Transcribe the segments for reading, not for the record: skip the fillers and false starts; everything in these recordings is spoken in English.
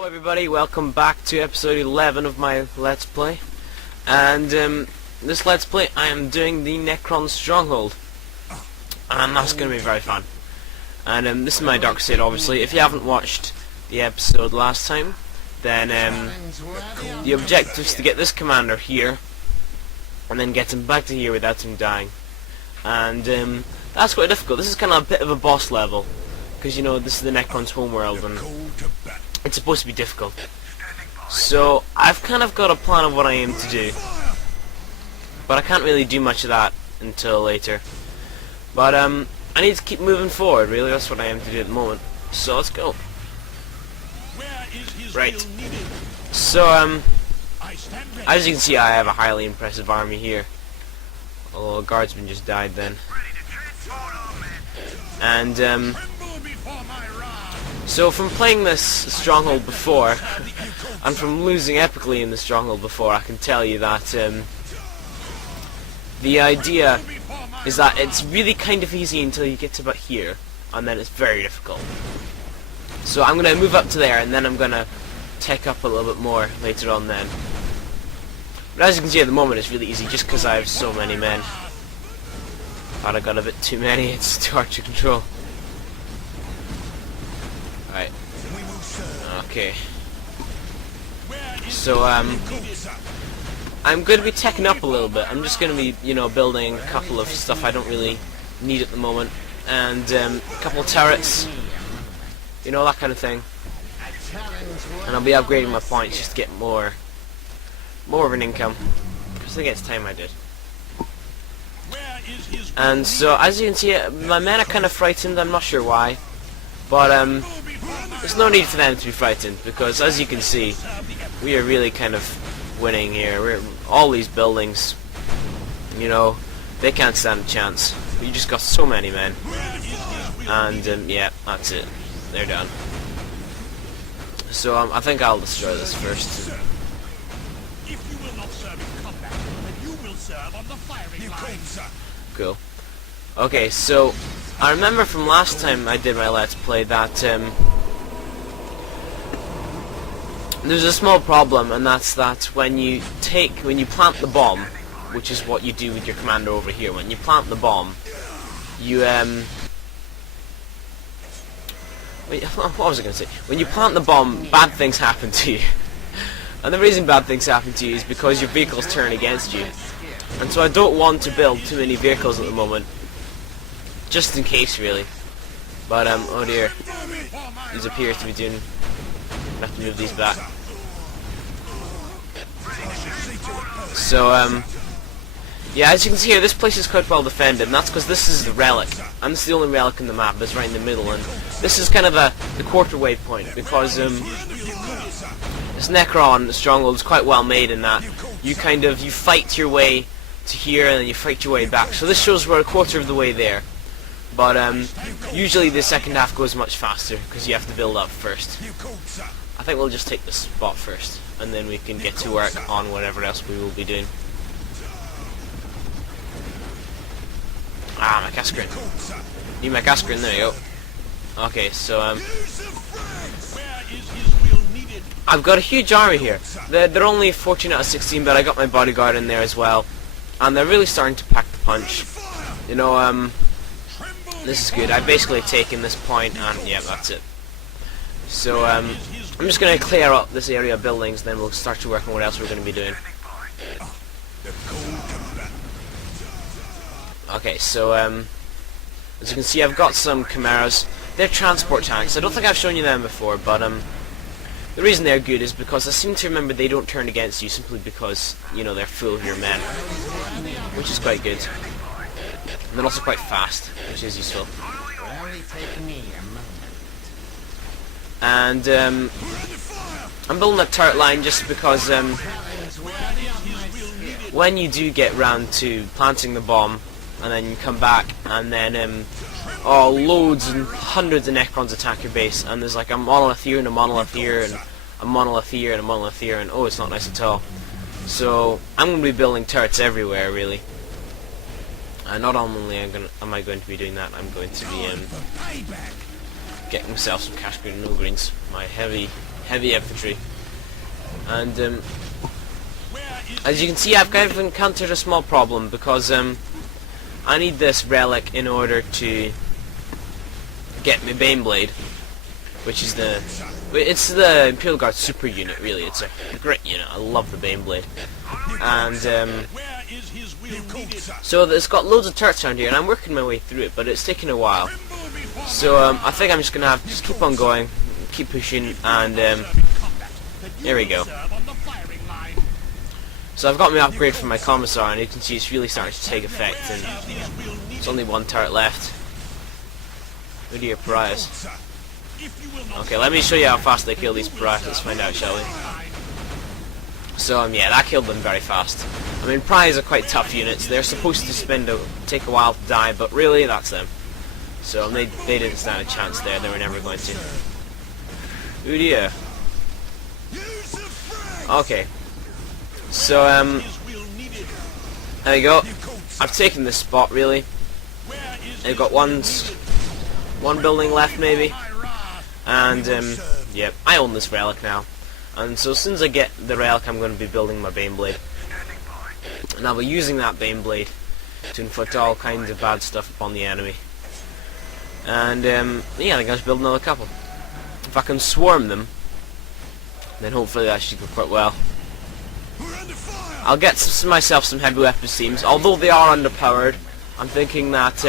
Hello everybody, welcome back to episode 11 of my Let's Play. And this Let's Play I am doing the Necron stronghold. And that's going to be very fun. And this is my dark side obviously. If you haven't watched the episode last time, then the objective is to get this commander here and then get him back to here without him dying. And that's quite difficult. This is kind of a bit of a boss level, because you know this is the Necron's homeworld and it's supposed to be difficult. So I've kind of got a plan of what I aim to do, but I can't really do much of that until later. But I need to keep moving forward, really. That's what I aim to do at the moment. So let's go. Right. So as you can see, I have a highly impressive army here. Although a guardsman just died then. And so from playing this stronghold before, and from losing epically in the stronghold before, I can tell you that the idea is that it's really kind of easy until you get to about here, and then it's very difficult. So I'm going to move up to there, and then I'm going to take up a little bit more later on then. But as you can see at the moment, it's really easy just because I have so many men. Thought I got a bit too many, it's too hard to control. Right. Okay. So I'm going to be teching up a little bit. I'm just going to be, you know, building a couple of stuff I don't really need at the moment, and a couple of turrets, you know, that kind of thing. And I'll be upgrading my points just to get more of an income, because I think it's time I did. And so as you can see, my men are kind of frightened. I'm not sure why, but there's no need for them to be frightened, because as you can see, we are really kind of winning here. All these buildings, you know, they can't stand a chance. We just got so many men, and yeah, that's it. They're done. So I think I'll destroy this first. Cool. Okay, so I remember from last time I did my Let's Play that there's a small problem, and that's that when you plant the bomb, which is what you do with your commander over here, when you plant the bomb, you wait, what was I going to say? When you plant the bomb, bad things happen to you. And the reason bad things happen to you is because your vehicles turn against you. And so I don't want to build too many vehicles at the moment, just in case really. But oh dear, these appear to be doing. I have to move these back. So yeah, as you can see here, this place is quite well defended, and that's because this is the relic, and this is the only relic in the map. It's right in the middle, and this is kind of the quarterway point, because this Necron stronghold is quite well made in that you fight your way to here, and then you fight your way back. So this shows we're a quarter of the way there. But usually the second half goes much faster, because you have to build up first. I think we'll just take this spot first, and then we can get to work on whatever else we will be doing. Ah, my Cascarin. Need my Cascarin, there you go. Okay, so I've got a huge army here. They're only 14 out of 16, but I got my bodyguard in there as well. And they're really starting to pack the punch. You know, this is good. I've basically taken this point, and yeah, that's it. So I'm just going to clear up this area of buildings, then we'll start to work on what else we're going to be doing. Okay, so as you can see, I've got some Chimeras. They're transport tanks. I don't think I've shown you them before, but the reason they're good is because I seem to remember they don't turn against you simply because, you know, they're full of your men, which is quite good. And they're also quite fast, which is useful. And I'm building a turret line just because when you do get round to planting the bomb, and then you come back, and then loads and hundreds of Necrons attack your base, and there's like a monolith here, and a monolith here, and a monolith here, and a monolith here, and oh, it's not nice at all. So I'm going to be building turrets everywhere, really. Not only am I going to be doing that, I'm going to be getting myself some cash green and no greens. My heavy heavy infantry. And as you can see, I've kind of encountered a small problem because I need this relic in order to get my baneblade, which is it's the Imperial Guard super unit. Really, it's a great unit. I love the baneblade, and so it's got loads of turrets around here, and I'm working my way through it, but it's taking a while. So I think I'm just gonna have to just keep on going, keep pushing, and here we go. So I've got my upgrade from my commissar, and you can see it's really starting to take effect, and there's only one turret left. Who do your pariahs? Okay, let me show you how fast they kill these pariahs. Let's find out, shall we? So yeah, that killed them very fast. I mean, pariahs are quite tough units. They're supposed to take a while to die, but really, that's them. So they didn't stand a chance there. They were never going to. Ooh dear. Okay. So there you go. I've taken this spot really. I've got one building left maybe, and yep, I own this relic now. And so as soon as I get the relic, I'm going to be building my baneblade, and I'll be using that baneblade to inflict all kinds of bad stuff upon the enemy. And yeah, I think I'll just build another couple. If I can swarm them, then hopefully that should go quite well. I'll get myself some heavy weapons teams, although they are underpowered. I'm thinking that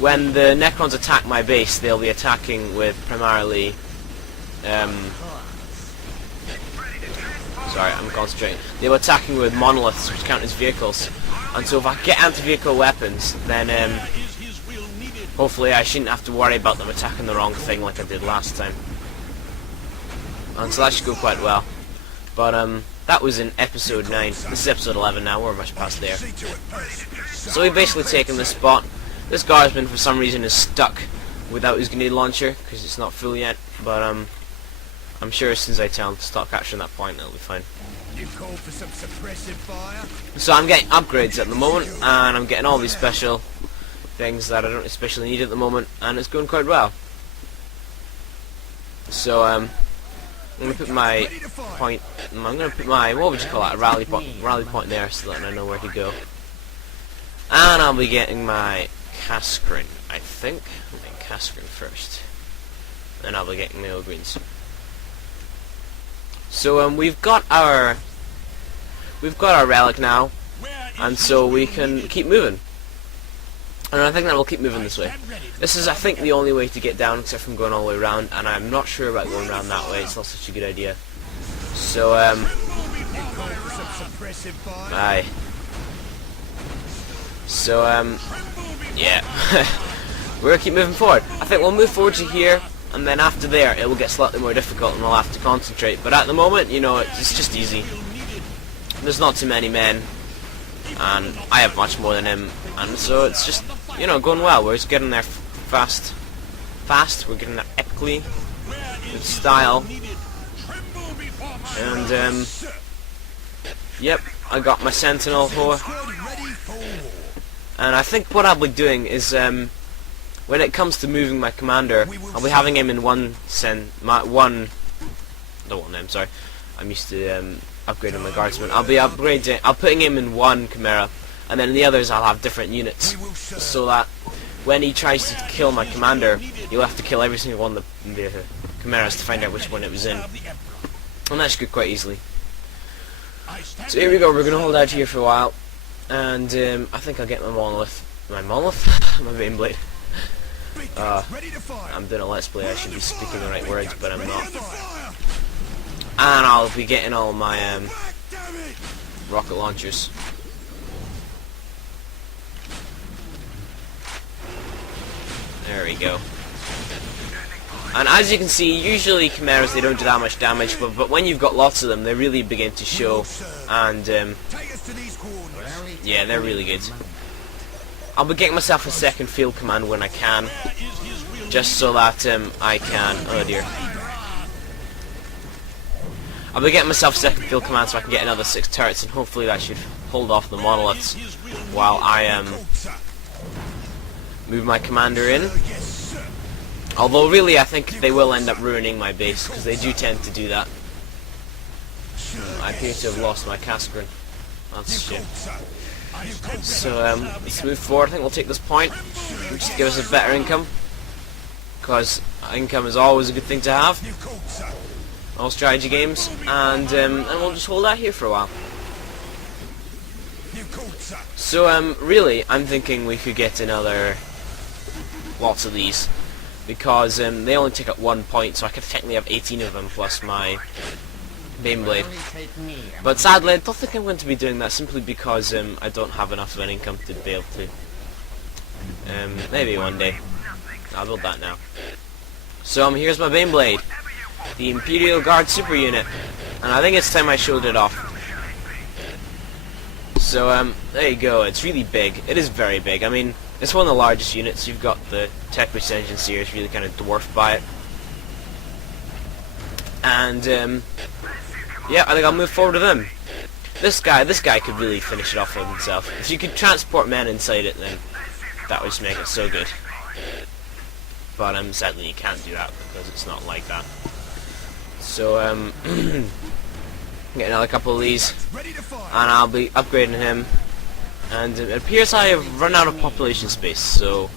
when the Necrons attack my base, they'll be attacking with primarily... sorry, I'm concentrating. They were attacking with monoliths, which count as vehicles. And so if I get anti-vehicle weapons, then hopefully I shouldn't have to worry about them attacking the wrong thing like I did last time. And so that should go quite well. But that was in episode 9. This is episode 11 now, we're much past there. So we've basically taken this spot. This guardsman for some reason is stuck without his grenade launcher, because it's not full yet. But I'm sure as soon as I tell him to stop capturing that point, it'll be fine. So I'm getting upgrades at the moment, and I'm getting all these special things that I don't especially need at the moment, and it's going quite well. So I'm going to put my point. I'm going to put my, what would you call that, a rally point there, so that I know where to go. And I'll be getting my Cascrin, I think. I'm getting Cascrin first. Then I'll be getting my Ogreens. So we've got our relic now, and so we can keep moving. And I think that we'll keep moving this way. This is, I think, the only way to get down, except from going all the way around, and I'm not sure about going around that way. It's not such a good idea. So aye. So yeah, we're gonna keep moving forward. I think we'll move forward to here, and then after there it will get slightly more difficult and we'll have to concentrate. But at the moment, you know, it's just easy. There's not too many men, and I have much more than him, and so it's just, you know, going well. We're just getting there fast. We're getting there epically, with style, and yep, I got my sentinel whore. And I think what I'll be doing is, when it comes to moving my commander, I'll be having him in one sorry, I'm used to upgrading my guardsmen. I'll putting him in one chimera, and then in the others I'll have different units, so that when he tries to kill my commander, you'll have to kill every single one of the chimeras to find out which one it was in. And that should go quite easily. So here we go, we're going to hold out here for a while. And I think I'll get my monolith. My baneblade. I'm doing a let's play, I should be speaking the right words, but I'm not. And I'll be getting all my rocket launchers. There we go. And as you can see, usually chimeras, they don't do that much damage, but when you've got lots of them, they really begin to show. And yeah, they're really good. I'll be getting myself a second field command when I can, just so that I can, oh dear. I'll be getting myself a second field command so I can get another 6 turrets, and hopefully that should hold off the monoliths while I move my commander in. Although really I think they will end up ruining my base, because they do tend to do that. I appear to have lost my Cascarin. That's shit. So let's move forward. I think we'll take this point, just to give us a better income, because income is always a good thing to have. All strategy games, and we'll just hold out here for a while. So really, I'm thinking we could get another lots of these, because they only take up 1 point, so I could technically have 18 of them plus my baneblade. But sadly, I don't think I'm going to be doing that, simply because I don't have enough of an income to be able to. Maybe one day. I'll build that now. So here's my baneblade, the Imperial Guard super unit, and I think it's time I showed it off. So there you go. It's really big. It is very big. I mean, it's one of the largest units. You've got the Tech Percentage series really kind of dwarfed by it. And yeah, I think I'll move forward with him. This guy could really finish it off with himself. If you could transport men inside it, then that would just make it so good. But sadly you can't do that, because it's not like that. So get another couple of these, and I'll be upgrading him. And it appears I have run out of population space, so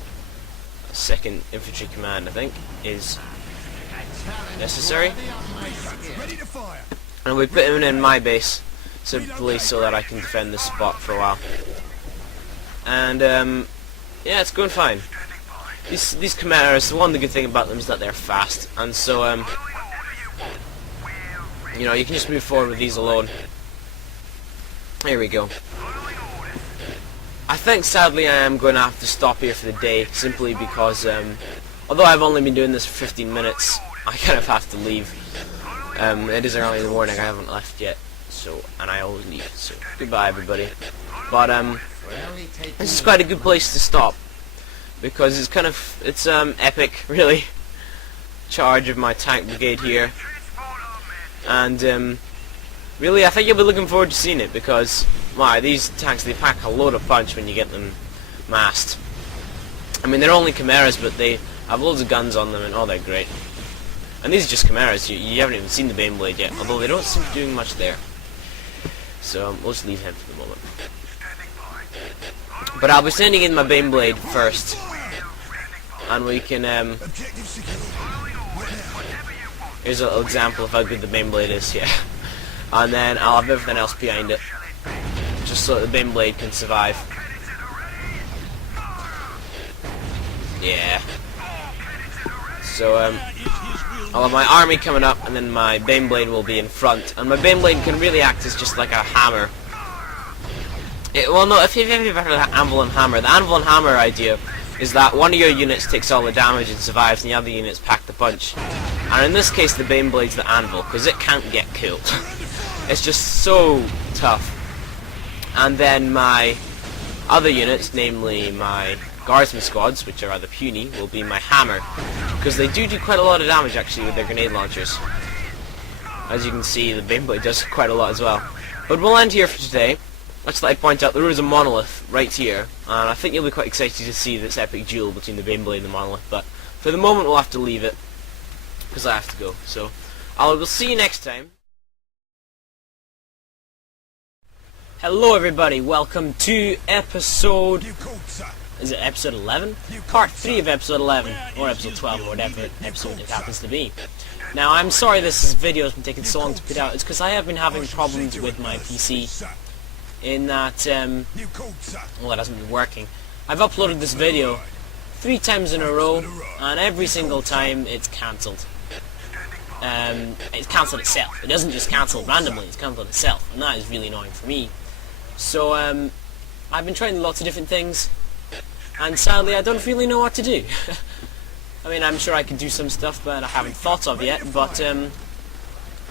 a second infantry command, I think, is necessary. And we put him in my base, simply so that I can defend this spot for a while. And yeah, it's going fine. These chimeras, the one good thing about them is that they're fast, and so you know, you can just move forward with these alone. Here we go. I think sadly I am going to have to stop here for the day, simply because although I've only been doing this for 15 minutes, I kind of have to leave. It is early in the morning, I haven't left yet, so, and I always leave, so goodbye everybody. But this is quite a good place to stop, because it's kind of, it's epic, really. Charge of my tank brigade here. And really, I think you'll be looking forward to seeing it, because wow, these tanks, they pack a load of punch when you get them massed. I mean, they're only chimeras, but they have loads of guns on them, and oh, they're great. And these are just chimeras. You haven't even seen the baneblade yet, although they don't seem to be doing much there. So we'll just leave him for the moment. But I'll be sending in my baneblade first, and we can here's a little example of how good the baneblade is here. And then I'll have everything else behind it, just so that the baneblade can survive. Yeah. So I'll have my army coming up, and then my baneblade will be in front. And my baneblade can really act as just like a hammer. Well, no, if you've ever heard of anvil and hammer, the anvil and hammer idea is that one of your units takes all the damage and survives, and the other units pack the punch. And in this case, the baneblade's the anvil, because it can't get killed. It's just so tough. And then my other units, namely my guardsman squads, which are rather puny, will be my hammer, because they do quite a lot of damage actually with their grenade launchers. As you can see, the baneblade does quite a lot as well. But we'll end here for today. Let's like point out there is a monolith right here, and I think you'll be quite excited to see this epic duel between the baneblade and the monolith. But for the moment, we'll have to leave it, because I have to go. So we'll see you next time. Hello everybody, welcome to episode... is it episode 11? Part 3 of episode 11, or episode 12, or whatever episode it happens to be. Now, I'm sorry this video has been taking so long to put out. It's because I have been having problems with my PC, in that, well, it hasn't been working. I've uploaded this video 3 times in a row, and every single time it's cancelled. It's cancelled itself. It doesn't just cancel randomly, it's cancelled itself, and that is really annoying for me. So, I've been trying lots of different things, and sadly I don't really know what to do. I mean, I'm sure I could do some stuff, but I haven't thought of yet, but,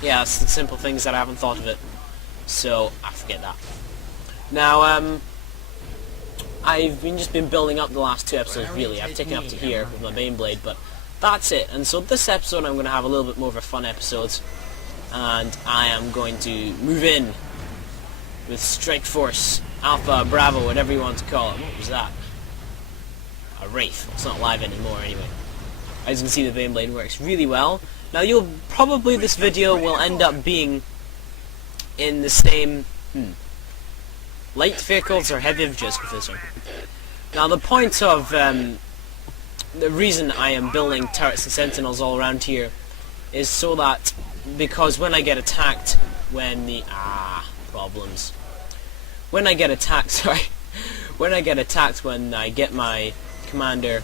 yeah, it's the simple things that I haven't thought of it, so I forget that. Now, I've just been building up the last 2 episodes, really. I've taken up to here with my baneblade, but that's it. And so this episode I'm going to have a little bit more of a fun episode, and I am going to move in with Strike Force, Alpha, Bravo, whatever you want to call it. What was that? A Wraith. It's not live anymore, anyway. As you can see, the baneblade works really well. Now this video will end up being in the same light vehicles or heavy infantry configuration. Now the point of the reason I am building turrets and sentinels all around here is so that, because when I get attacked, when I get attacked when I get my commander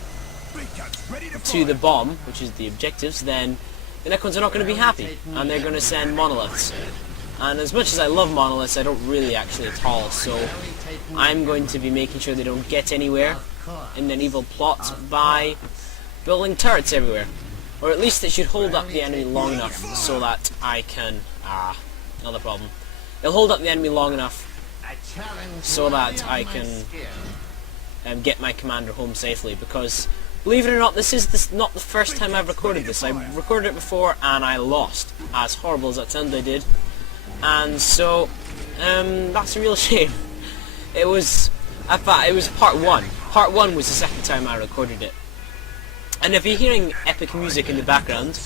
to the bomb, which is the objectives, then the Necrons are not going to be happy, and they're going to send monoliths. And as much as I love monoliths, I don't really actually at all, so I'm going to be making sure they don't get anywhere in an evil plot by building turrets everywhere. Or at least it should hold up the enemy long enough so that I can... another problem. It'll hold up the enemy long enough so that I can get my commander home safely, because believe it or not, this is not the first time I've recorded this. I recorded it before and I lost. As horrible as that sounds, I did. And so, that's a real shame. It was part one. Part one was the second time I recorded it. And if you're hearing epic music in the background,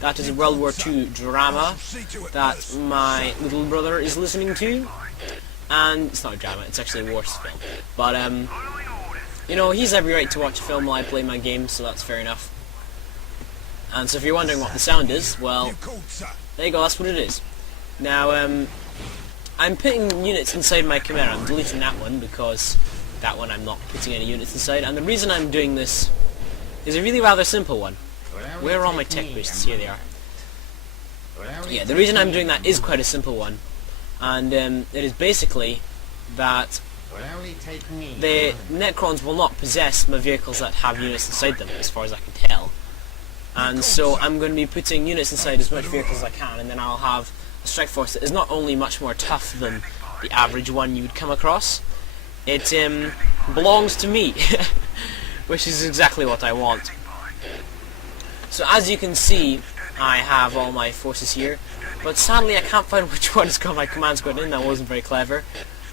that is a World War II drama that my little brother is listening to. And it's not a drama, it's actually a war film. But, you know, he's every right to watch a film while I play my game, so that's fair enough. And so if you're wondering what the sound is, well, there you go, that's what it is. Now, I'm putting units inside my Chimera. I'm deleting that one because that one I'm not putting any units inside. And the reason I'm doing this is a really rather simple one. Where are all my tech boosts? Here they are. Yeah, the reason I'm doing that is quite a simple one. And it is basically that the Necrons will not possess my vehicles that have units inside them, as far as I can tell. And so I'm going to be putting units inside as much vehicles as I can, and then I'll have a strike force that is not only much more tough than the average one you would come across, it belongs to me, which is exactly what I want. So as you can see, I have all my forces here, but sadly I can't find which one has got my command squad in. That wasn't very clever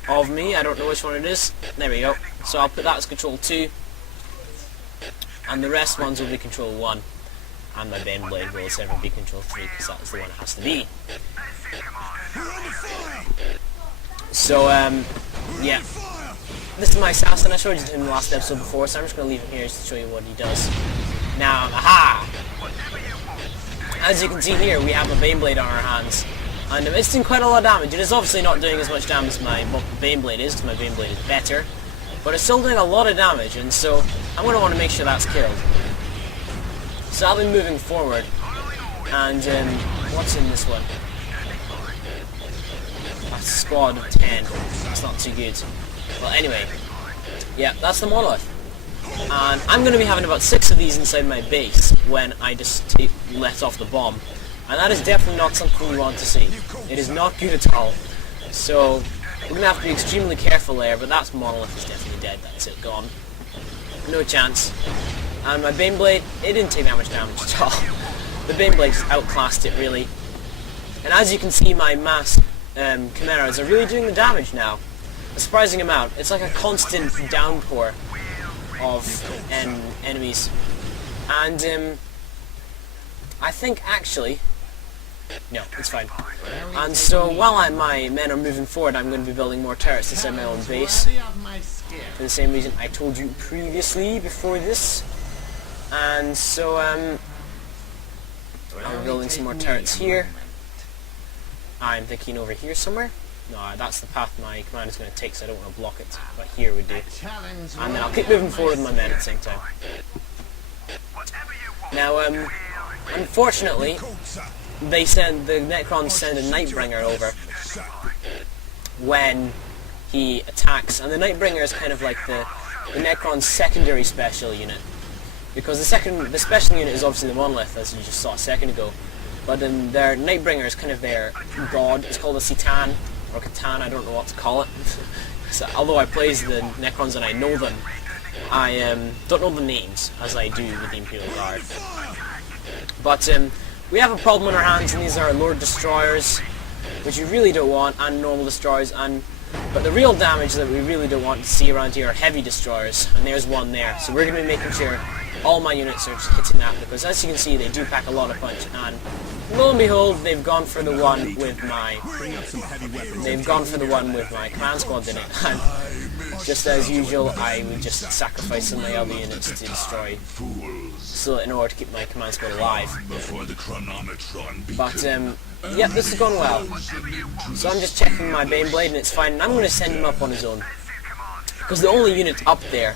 of me. I don't know which one it is. There we go. So I'll put that as control 2, and the rest ones will be control 1. And my baneblade will as ever be control 3, because that's the one it has to be. So, yeah. This is my assassin. I showed you him in the last episode before, so I'm just going to leave him here just to show you what he does. Now, aha! As you can see here, we have a baneblade on our hands. And it's doing quite a lot of damage. It is obviously not doing as much damage as my baneblade is, because my baneblade is better. But it's still doing a lot of damage, and so I'm going to want to make sure that's killed. So I'll be moving forward, and what's in this one? That's a squad of 10. That's not too good. Well, anyway, yeah, that's the monolith. And I'm going to be having about 6 of these inside my base when I just let off the bomb. And that is definitely not something you want to see. It is not good at all. So we're going to have to be extremely careful there, but that monolith is definitely dead. That's it, gone. No chance. And my baneblade, it didn't take that much damage at all. The baneblade just outclassed it, really. And as you can see, my mass chimeras are really doing the damage now. A surprising amount. It's like a constant downpour of enemies. And I think actually... No, it's fine. And so while my men are moving forward, I'm going to be building more turrets inside my own base. For the same reason I told you previously before this. And so I'm building some more turrets here. I'm thinking over here somewhere. No, that's the path my commander's going to take, so I don't want to block it. But here would do. And then I'll keep moving forward with my men at the same time. Now, unfortunately, the Necrons send a Nightbringer over when he attacks, and the Nightbringer is kind of like the Necron's secondary special unit. Because the special unit is obviously the monolith, as you just saw a second ago. But their Nightbringer is kind of their god. It's called a Citan, or Catan, I don't know what to call it. So, although I play as the Necrons and I know them, I don't know the names, as I do with the Imperial Guard. But we have a problem on our hands, and these are Lord Destroyers, which you really don't want, and normal Destroyers, but the real damage that we really don't want to see around here are Heavy Destroyers, and there's one there. So we're going to be making sure all my units are just hitting that, because as you can see, they do pack a lot of punch, and lo and behold, they've gone for the one with my command squad in it, and just as usual, I would just sacrifice some of my other units to destroy, so in order to keep my command squad alive. But yep, this is going well. So I'm just checking my baneblade, and it's fine, and I'm going to send him up on his own, because the only unit up there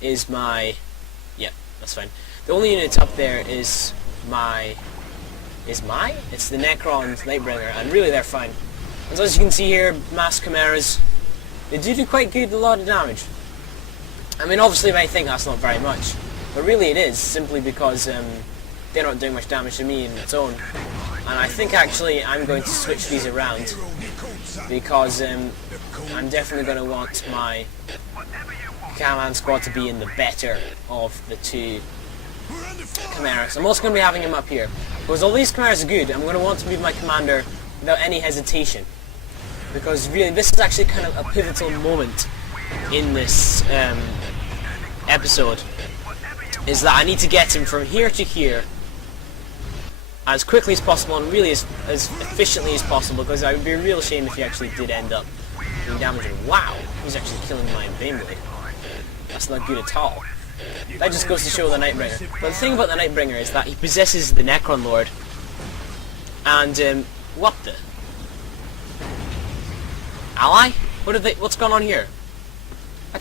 is my... Yep, that's fine. The only unit up there is my... It's the Necrons, Nightbringer, and really they're fine. And so as you can see here, mass chimeras, they do quite good, a lot of damage. I mean, obviously you might think that's not very much, but really it is, simply because they're not doing much damage to me in its own. And I think actually I'm going to switch these around, because I'm definitely going to want my command squad to be in the better of the two chimeras. I'm also going to be having him up here, because all these chimeras are good. I'm going to want to move my commander without any hesitation, because really this is actually kind of a pivotal moment in this episode, is that I need to get him from here to here as quickly as possible, and really as efficiently as possible, because it would be a real shame if he actually did end up doing damage. And wow, he's actually killing my baneblade. That's not good at all. That just goes to show the Nightbringer. But the thing about the Nightbringer is that he possesses the Necron Lord. And what the? Ally? What's going on here?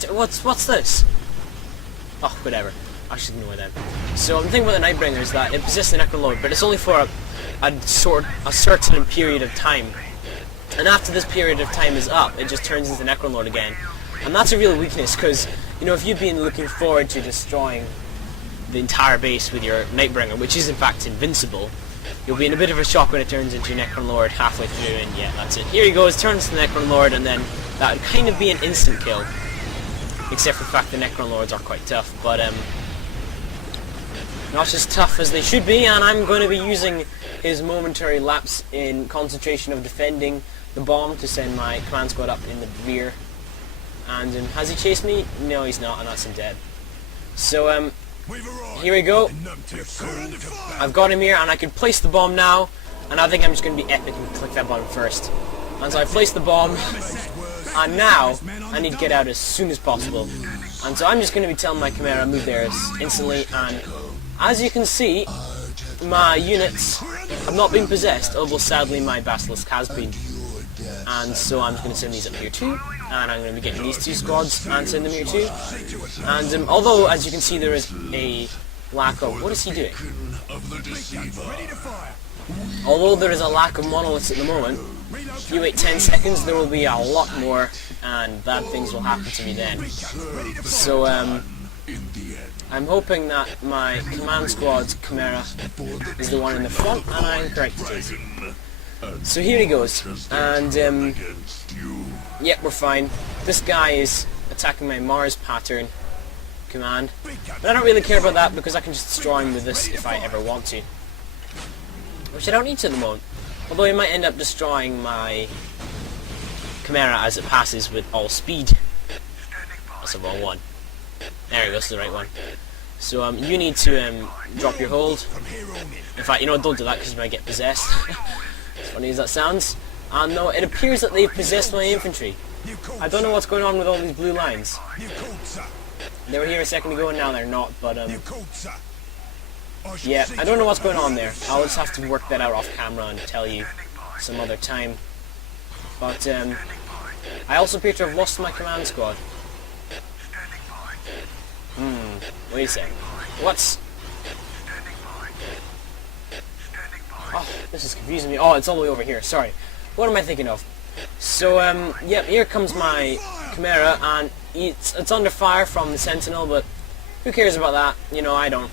What's this? Oh, whatever. I should ignore them. So the thing about the Nightbringer is that it possesses the Necron Lord, but it's only for a certain period of time. And after this period of time is up, it just turns into the Necron Lord again. And that's a real weakness, because, you know, if you've been looking forward to destroying the entire base with your Nightbringer, which is in fact invincible, you'll be in a bit of a shock when it turns into Necron Lord halfway through, and yeah, that's it. Here he goes, turns to the Necron Lord, and then that would kind of be an instant kill. Except for the fact the Necron Lords are quite tough, but not as tough as they should be, and I'm going to be using his momentary lapse in concentration of defending the bomb to send my command squad up in the rear. And has he chased me? No, he's not, and that's him dead. So here we go. I've got him here, and I can place the bomb now, and I think I'm just going to be epic and click that button first. And so I placed the bomb, and now I need to get out as soon as possible. And so I'm just going to be telling my Chimera move there instantly, and as you can see, my units have not been possessed, although sadly my Basilisk has been. And so I'm just going to send these up here too, and I'm going to be getting these two squads and send them here too. And although, as you can see, there is a lack of... What is he doing? Although there is a lack of monoliths at the moment, if you wait 10 seconds there will be a lot more, and bad things will happen to me then. So I'm hoping that my command squad's Chimera is the one in the front, and I'm correct it is. So here he goes, and yep, we're fine. This guy is attacking my Mars pattern command, but I don't really care about that because I can just destroy him with this if I ever want to, which I don't need to at the moment, although he might end up destroying my Chimera as it passes with all speed. That's the wrong one. There he goes, to the right one. So you need to drop your hold. In fact, you know, don't do that because you might get possessed. As funny as that sounds. And no, it appears that they've possessed my infantry. I don't know what's going on with all these blue lines. They were here a second ago and now they're not, but yeah, I don't know what's going on there. I'll just have to work that out off camera and tell you some other time. But I also appear to have lost my command squad. Wait a second. What's... Oh, this is confusing me. Oh, it's all the way over here. Sorry. What am I thinking of? So, yep, here comes my Chimera, and it's under fire from the Sentinel, but who cares about that? You know, I don't.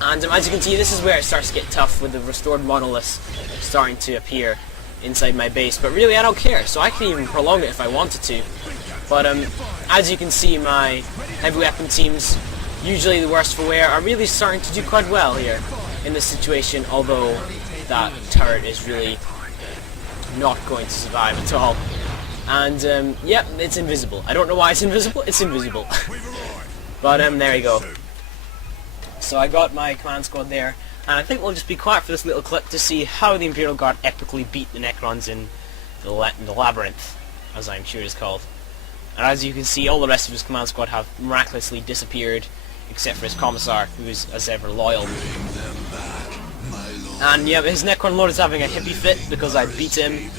And as you can see, this is where it starts to get tough with the restored monoliths starting to appear inside my base. But really, I don't care, so I can even prolong it if I wanted to. But as you can see, my heavy weapon teams, usually the worst for wear, are really starting to do quite well here in this situation, although that turret is really not going to survive at all. And yep, it's invisible. I don't know why it's invisible. It's invisible. But there you go. So I got my command squad there, and I think we'll just be quiet for this little clip to see how the Imperial Guard epically beat the Necrons in the Labyrinth, as I'm sure it's called. And as you can see, all the rest of his command squad have miraculously disappeared, except for his Commissar, who is, as ever, loyal. And yeah, his Necron Lord is having a hippie fit because I beat him,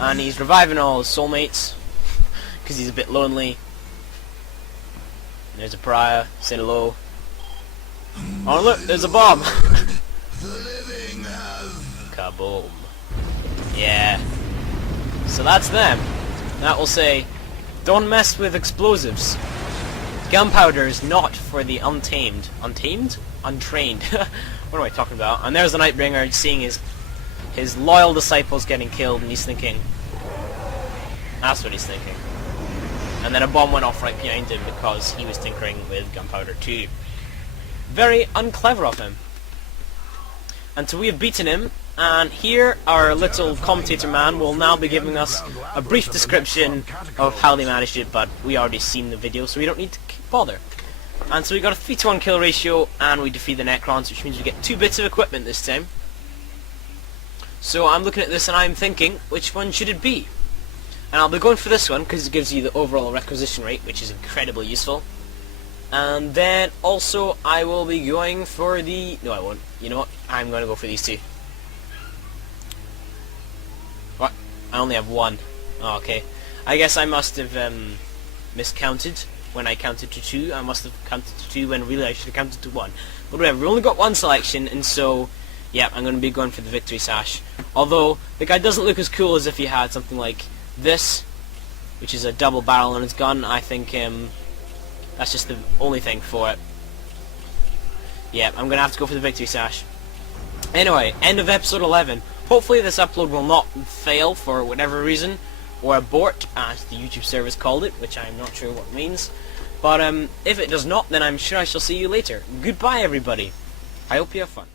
and he's reviving all his soulmates, because he's a bit lonely. There's a pariah, say hello. Oh look, there's a bomb! Kaboom. Yeah. So that's them. That will say, don't mess with explosives. Gunpowder is not for the untamed. Untamed? Untrained. What am I talking about? And there's the Nightbringer seeing his loyal disciples getting killed, and he's thinking... That's what he's thinking. And then a bomb went off right behind him because he was tinkering with gunpowder too. Very unclever of him. And so we have beaten him, and here our little commentator man will now be giving us a brief description of how they managed it, but we already seen the video, so we don't need to bother. And so we got a 3-to-1 kill ratio, and we defeat the Necrons, which means we get 2 bits of equipment this time. So I'm looking at this and I'm thinking, which one should it be? And I'll be going for this one, because it gives you the overall requisition rate, which is incredibly useful. And then also I will be going for the... No, I won't. You know what? I'm going to go for these 2. What? I only have 1. Oh, okay. I guess I must have miscounted when I counted to 2. I must have counted to 2 when really I should have counted to 1. But whatever, we only got 1 selection, and so... Yeah, I'm going to be going for the victory sash. Although, the guy doesn't look as cool as if he had something like this, which is a double barrel on his gun. I think that's just the only thing for it. Yeah, I'm going to have to go for the victory sash. Anyway, end of episode 11. Hopefully this upload will not fail for whatever reason, or abort, as the YouTube service called it, which I'm not sure what it means. But if it does not, then I'm sure I shall see you later. Goodbye, everybody. I hope you have fun.